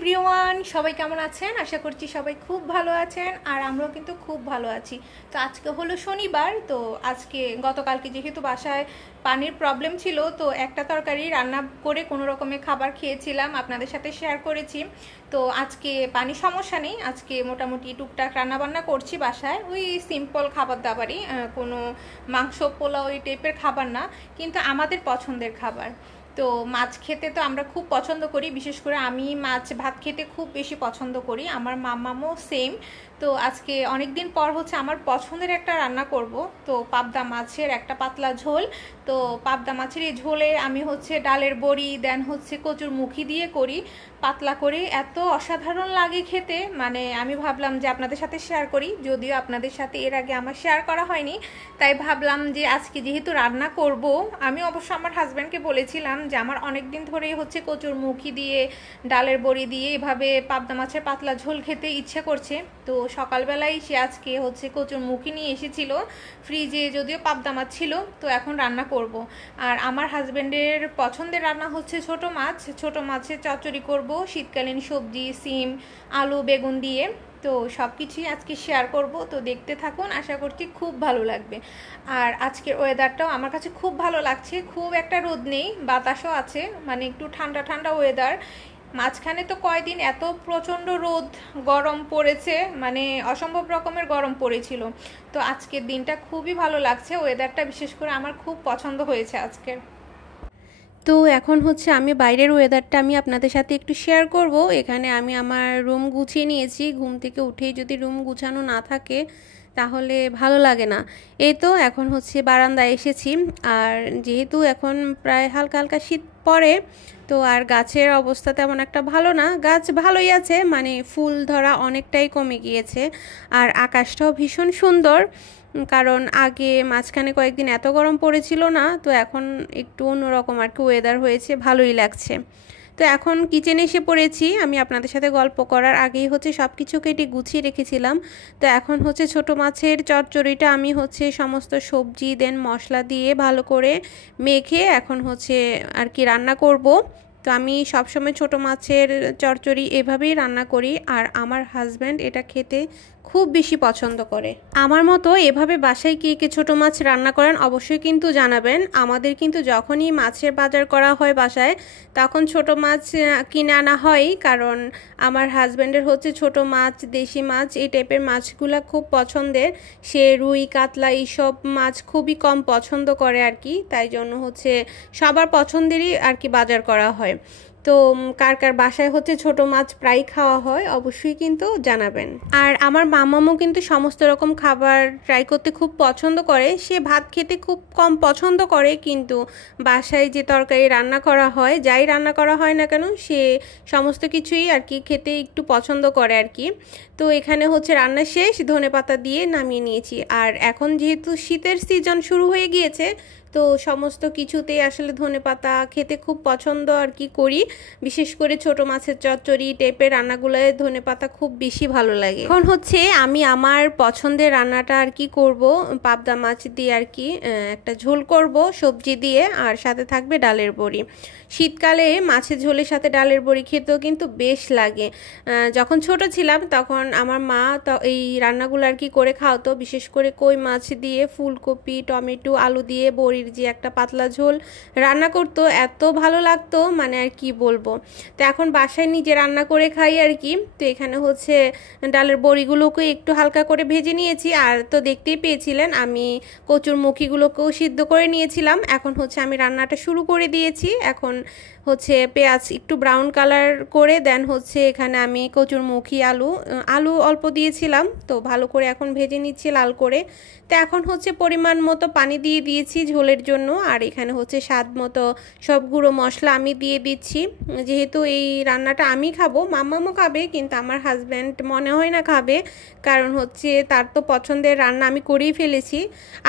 Everyone, সবাই কেমন আছেন? আশা করছি সবাই খুব ভালো আছেন আর আমরাও কিন্তু খুব ভালো আছি। তো আজকে হলো শনিবার। তো আজকে গতকালকে যেহেতু বাসায় পানির প্রবলেম ছিল, তো একটা তরকারি রান্না করে কোনো রকমের খাবার খেয়েছিলাম, আপনাদের সাথে শেয়ার করেছি। তো আজকে পানি সমস্যা নেই, আজকে মোটামুটি টুকটাক রান্নাবান্না করছি বাসায়, ওই সিম্পল খাবার দাবারই, কোনো মাংস পোলাও এই টাইপের খাবার না, কিন্তু আমাদের পছন্দের খাবার। তো মাছ খেতে তো আমরা খুব পছন্দ করি, বিশেষ করে আমি মাছ ভাত খেতে খুব বেশি পছন্দ করি, আমার মাম্মামও সেম। তো আজকে অনেক দিন পর হচ্ছে আমার পছন্দের একটা রান্না করব। তো পাবদা মাছের একটা পাতলা ঝোল। তো পাবদা মাছের এই ঝোলে আমি হচ্ছে ডালের বড়ি দেন হচ্ছে কচুর মুখি দিয়ে করি, পাতলা করে, এত অসাধারণ লাগে খেতে। মানে আমি ভাবলাম যে আপনাদের সাথে শেয়ার করি, যদিও আপনাদের সাথে এর আগে আমার শেয়ার করা হয়নি, তাই ভাবলাম যে আজকে যেহেতু রান্না করব, আমি অবশ্য আমার হাজব্যান্ডকে বলেছিলাম যে আমার অনেক দিন ধরেই হচ্ছে কচুর মুখি দিয়ে ডালের বড়ি দিয়ে এভাবে পাবদা মাছের পাতলা ঝোল খেতে ইচ্ছে করছে। তো সকালবেলায় সে আজকে হচ্ছে কচুর মুখি নিয়ে এসেছিল ফ্রিজে, যদিও পাবদা মাছ ছিল। তো এখন রান্না করব। আর আমার হাজব্যান্ডের পছন্দের রান্না হচ্ছে ছোট মাছ, ছোট মাছের চচ্চড়ি করব, শীতকালীন সবজি সিম আলু বেগুন দিয়ে। তো সব কিছুই আজকে শেয়ার করব, তো দেখতে থাকুন, আশা করছি খুব ভালো লাগবে। আর আজকের ওয়েদারটাও আমার কাছে খুব ভালো লাগছে, খুব একটা রোদ নেই, বাতাসও আছে, মানে একটু ঠান্ডা ঠান্ডা ওয়েদার। মাঝখানে তো কয়দিন এত প্রচণ্ড রোদ গরম পড়েছে, মানে অসম্ভব রকমের গরম পড়েছিল। তো আজকের দিনটা খুবই ভালো লাগছে, ওয়েদারটা বিশেষ করে আমার খুব পছন্দ হয়েছে আজকের। তো এখন হচ্ছে আমি বাইরের ওয়েদারটা আমি আপনাদের সাথে একটু শেয়ার করব। এখানে আমি আমার রুম গুছিয়ে নিয়েছি, ঘুম থেকে উঠেই যদি রুম গুছানো না থাকে তাহলে ভালো লাগে না। এই তো এখন হচ্ছে বারান্দায় এসেছি। আর যেহেতু এখন প্রায় হালকা হালকা শীত পড়ে, তো আর গাছের অবস্থা তেমন একটা ভালো না, গাছ ভালোই আছে, মানে ফুল ধরা অনেকটাই কমে গিয়েছে। আর আকাশটাও ভীষণ সুন্দর, কারণ আগে মাঝখানে কয়েকদিন এত গরম পড়েছিল না, তো এখন একটু অন্যরকম আর কি ওয়েদার হয়েছে, ভালোই লাগছে। তো এখন কিচেনে এসে পড়েছি, আমি আপনাদের সাথে গল্প করার আগেই হচ্ছে সব কিছু কেটে গুছিয়ে রেখেছিলাম। তো এখন হচ্ছে ছোট মাছের চচ্চড়িটা আমি হচ্ছে সমস্ত সবজি দেন মশলা দিয়ে ভালো করে মেখে এখন হচ্ছে আর কি রান্না করব। তো আমি সবসময় ছোট মাছের চচ্চড়ি এভাবেই রান্না করি, আর আমার হাজব্যান্ড এটা খেতে খুব বেশি পছন্দ করে। আমার মতো এভাবে বাসায় কে কে ছোট মাছ রান্না করেন অবশ্যই কিন্তু জানাবেন। আমাদের কিন্তু যখনই মাছের বাজার করা হয় বাসায়, তখন ছোট মাছ কিনে আনা হয়, কারণ আমার হাজব্যান্ডের হচ্ছে ছোট মাছ দেশি মাছ এই টাইপের মাছগুলো খুব পছন্দের। সে রুই কাতলা এইসব মাছ খুবই কম পছন্দ করে আর কি, তাই জন্য হচ্ছে সবার পছন্দেরই আর কি বাজার করা হয়। তো কার কার বাসায় হচ্ছে ছোট মাছ প্রায় খাওয়া হয় অবশ্যই কিন্তু জানাবেন। আর আমার মামামও কিন্তু সমস্ত রকম খাবার ট্রাই করতে খুব পছন্দ করে, সে ভাত খেতে খুব কম পছন্দ করে, কিন্তু বাসায় যে তরকারি রান্না করা হয়, যাই রান্না করা হয় না কেন, সে সমস্ত কিছুই আর কি খেতে একটু পছন্দ করে আর কি। তো এখানে হচ্ছে রান্না শেষ, ধনেপাতা দিয়ে নামিয়ে নিয়েছি। আর এখন যেহেতু শীতের সিজন শুরু হয়ে গিয়েছে, তো সমস্ত কিছুতেই আসলে ধনেপাতা খেতে খুব পছন্দ আর কি করি, বিশেষ করে ছোট মাছের চচ্চড়ি টাইপের রান্নাগুলোয় ধনেপাতা খুব বেশি ভালো লাগে। এখন হচ্ছে আমি আমার পছন্দের রান্নাটা আর কি করব, পাবদা মাছ দিয়ে আর কি একটা ঝোল করব সবজি দিয়ে, আর সাথে থাকবে ডালের বড়ি। শীতকালে মাছের ঝোলের সাথে ডালের বড়ি খেতেও কিন্তু বেশ লাগে। যখন ছোট ছিলাম তখন আমার মা তো এই রান্নাগুলো আর কি করে খাওয়াতো, বিশেষ করে কই মাছ দিয়ে ফুলকপি টমেটো আলু দিয়ে বড়ির যে একটা পাতলা ঝোল রান্না করতো, এত ভালো লাগতো মানে আর কি বলবো। তো এখন বাসায় নিজে রান্না করে খাই আর কি। তো এখানে হচ্ছে ডালের বড়িগুলোকে একটু হালকা করে ভেজে নিয়েছি, আর তো দেখতেই পেয়েছিলেন আমি কচুর মুখিগুলোকেও সিদ্ধ করে নিয়েছিলাম। এখন হচ্ছে আমি রান্নাটা শুরু করে দিয়েছি। এখন হচ্ছে পেঁয়াজ একটু ব্রাউন কালার করে দেন হচ্ছে এখানে আমি কচুর মুখি আলু অল্প দিয়েছিলাম, তো ভালো করে এখন ভেজে নিচ্ছি লাল করে। তো এখন হচ্ছে পরিমাণ মতো পানি দিয়ে দিয়েছি ঝোলের জন্য, আর এখানে হচ্ছে স্বাদ মতো সব গুঁড়ো মশলা আমি দিয়ে দিচ্ছি। যেহেতু এই রান্নাটা আমি খাবো, মাম্মামও খাবে, কিন্তু আমার হাজব্যান্ড মনে হয় না খাবে, কারণ হচ্ছে তার তো পছন্দের রান্না আমি করেই ফেলেছি।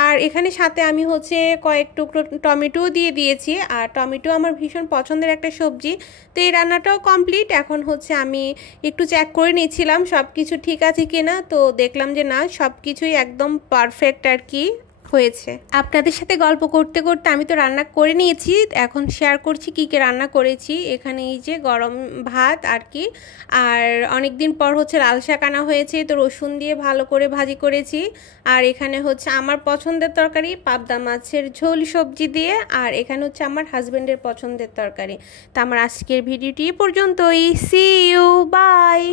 আর এখানে সাথে আমি হচ্ছে কয়েক টুকরো টমেটোও দিয়ে দিয়েছি, আর টমেটো আমার ভীষণ পছন্দের একটা সবজি। তো এই রান্নাটাও কমপ্লিট। এখন হচ্ছে আমি একটু চেক করে নিচ্ছিলাম সব কিছু ঠিক আছে কিনা, তো দেখলাম যে না, সব কিছুই একদম পারফেক্ট আর কি। হয়েছে। আপনাদের সাথে গল্প করতে করতে আমি তো রান্না করে নিয়েছি, এখন শেয়ার করছি কী কী রান্না করেছি। এখানে এই যে গরম ভাত আর কি, আর অনেক দিন পর হচ্ছে লাল শাক আনা হয়েছে, তো রসুন দিয়ে ভালো করে ভাজি করেছি। আর এখানে হচ্ছে আমার পছন্দের তরকারি পাবদা মাছের ঝোল সবজি দিয়ে, আর এখানে হচ্ছে আমার হাজব্যান্ডের পছন্দের তরকারি। তো আমার আজকের ভিডিওটি পর্যন্তই। See you, by.